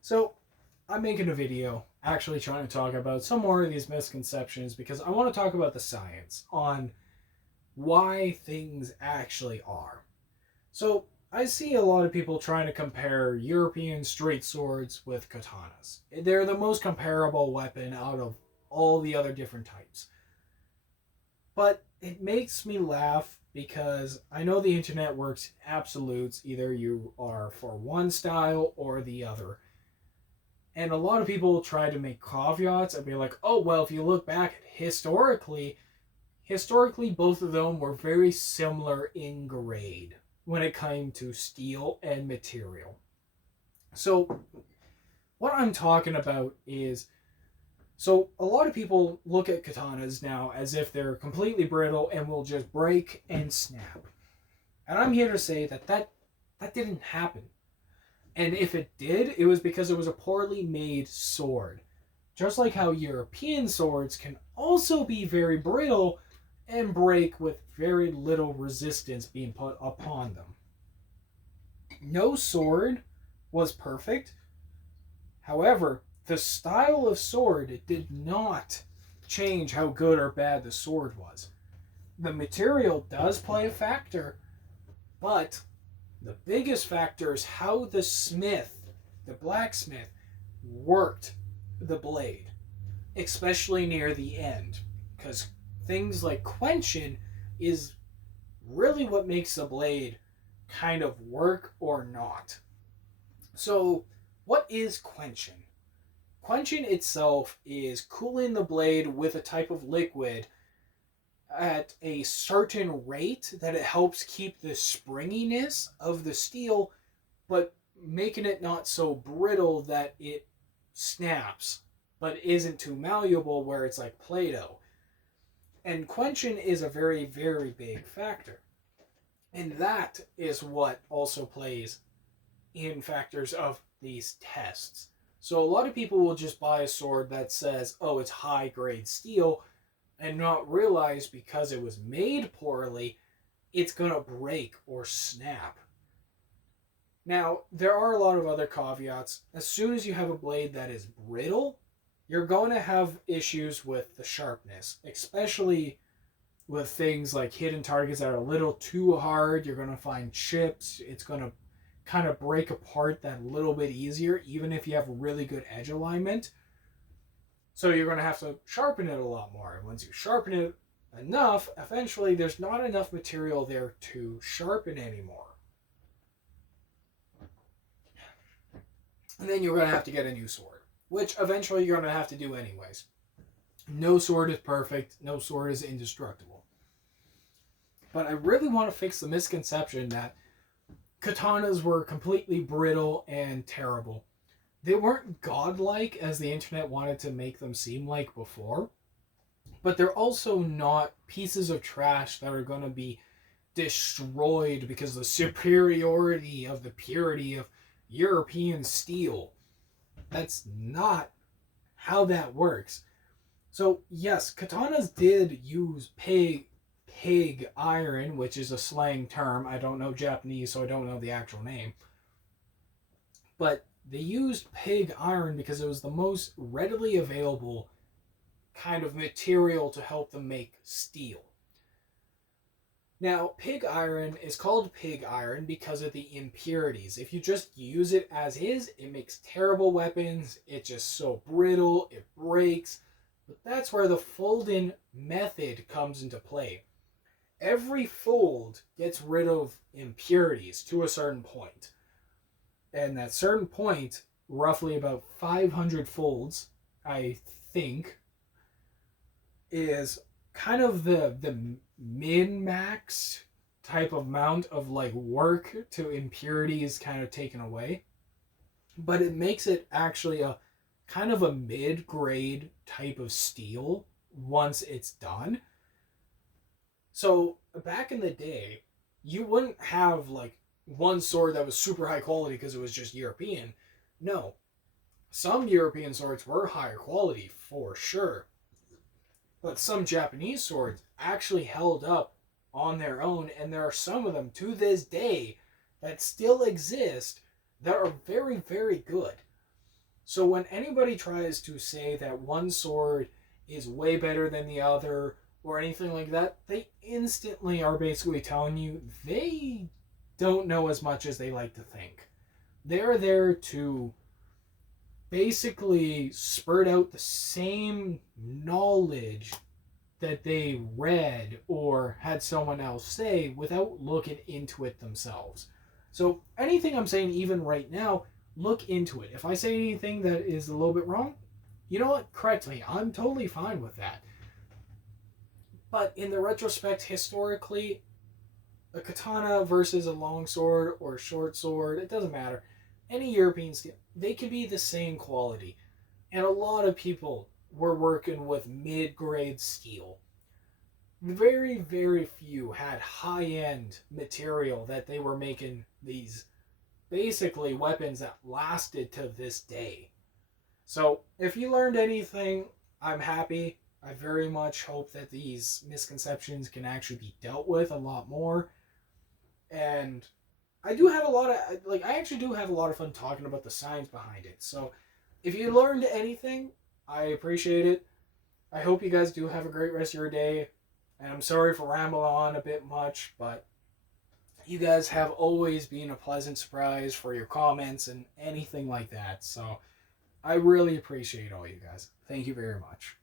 So, I'm making a video actually trying to talk about some more of these misconceptions because I want to talk about the science on why things actually are. So, I see a lot of people trying to compare European straight swords with katanas. They're the most comparable weapon out of all the other different types. But it makes me laugh because I know the internet works in absolutes. Either you are for one style or the other. And a lot of people try to make caveats and be like, oh, well, if you look back historically, both of them were very similar in grade when it came to steel and material. So, what I'm talking about is so a lot of people look at katanas now as if they're completely brittle and will just break and snap. And I'm here to say that didn't happen. And if it did, it was because it was a poorly made sword. Just like how European swords can also be very brittle and break with very little resistance being put upon them. No sword was perfect. However, the style of sword did not change how good or bad the sword was. The material does play a factor, but the biggest factor is how the blacksmith, worked the blade, especially near the end. Because things like quenching is really what makes the blade kind of work or not. So, what is quenching? Quenching itself is cooling the blade with a type of liquid at a certain rate that it helps keep the springiness of the steel, but making it not so brittle that it snaps, but isn't too malleable where it's like Play-Doh. And quenching is a very, very big factor. And that is what also plays in factors of these tests. So a lot of people will just buy a sword that says, oh, it's high grade steel, and not realize because it was made poorly, it's going to break or snap. Now, there are a lot of other caveats. As soon as you have a blade that is brittle, you're going to have issues with the sharpness, especially with things like hidden targets that are a little too hard. You're going to find chips. It's going to kind of break apart that little bit easier, even if you have really good edge alignment. So you're going to have to sharpen it a lot more. And once you sharpen it enough, eventually there's not enough material there to sharpen anymore. And then you're going to have to get a new sword, which eventually you're going to have to do anyways. No sword is perfect. No sword is indestructible. But I really want to fix the misconception that katanas were completely brittle and terrible. They weren't godlike as the internet wanted to make them seem like before, but they're also not pieces of trash that are going to be destroyed because of the superiority of the purity of European steel. That's not how that works. So yes, katanas did use pig iron, which is a slang term. I don't know Japanese, so I don't know the actual name. But they used pig iron because it was the most readily available kind of material to help them make steel. Now, pig iron is called pig iron because of the impurities. If you just use it as is, it makes terrible weapons. It's just so brittle, it breaks. But that's where the folding method comes into play. Every fold gets rid of impurities to a certain point. And that certain point, roughly about 500 folds, I think, is kind of the min-max type of amount of like work to impurities kind of taken away. But it makes it actually a kind of a mid-grade type of steel once it's done. So back in the day, you wouldn't have like one sword that was super high quality because it was just European. No. Some European swords were higher quality for sure. But some Japanese swords actually held up on their own, and there are some of them to this day that still exist that are very, very good. So when anybody tries to say that one sword is way better than the other or anything like that, they instantly are basically telling you they don't know as much as they like to think. They're there to basically spurt out the same knowledge that they read or had someone else say without looking into it themselves. So anything I'm saying even right now, look into it. If I say anything that is a little bit wrong, you know what? Correct me. I'm totally fine with that. But in the retrospect, historically, a katana versus a long sword or a short sword, it doesn't matter. Any European steel, they can be the same quality. And a lot of people were working with mid-grade steel. Very, very few had high-end material that they were making these basically weapons that lasted to this day. So if you learned anything, I'm happy. I very much hope that these misconceptions can actually be dealt with a lot more. And I do have a lot of, I actually do have a lot of fun talking about the science behind it. So if you learned anything, I appreciate it. I hope you guys do have a great rest of your day. And I'm sorry for rambling on a bit much, but you guys have always been a pleasant surprise for your comments and anything like that. So I really appreciate all you guys. Thank you very much.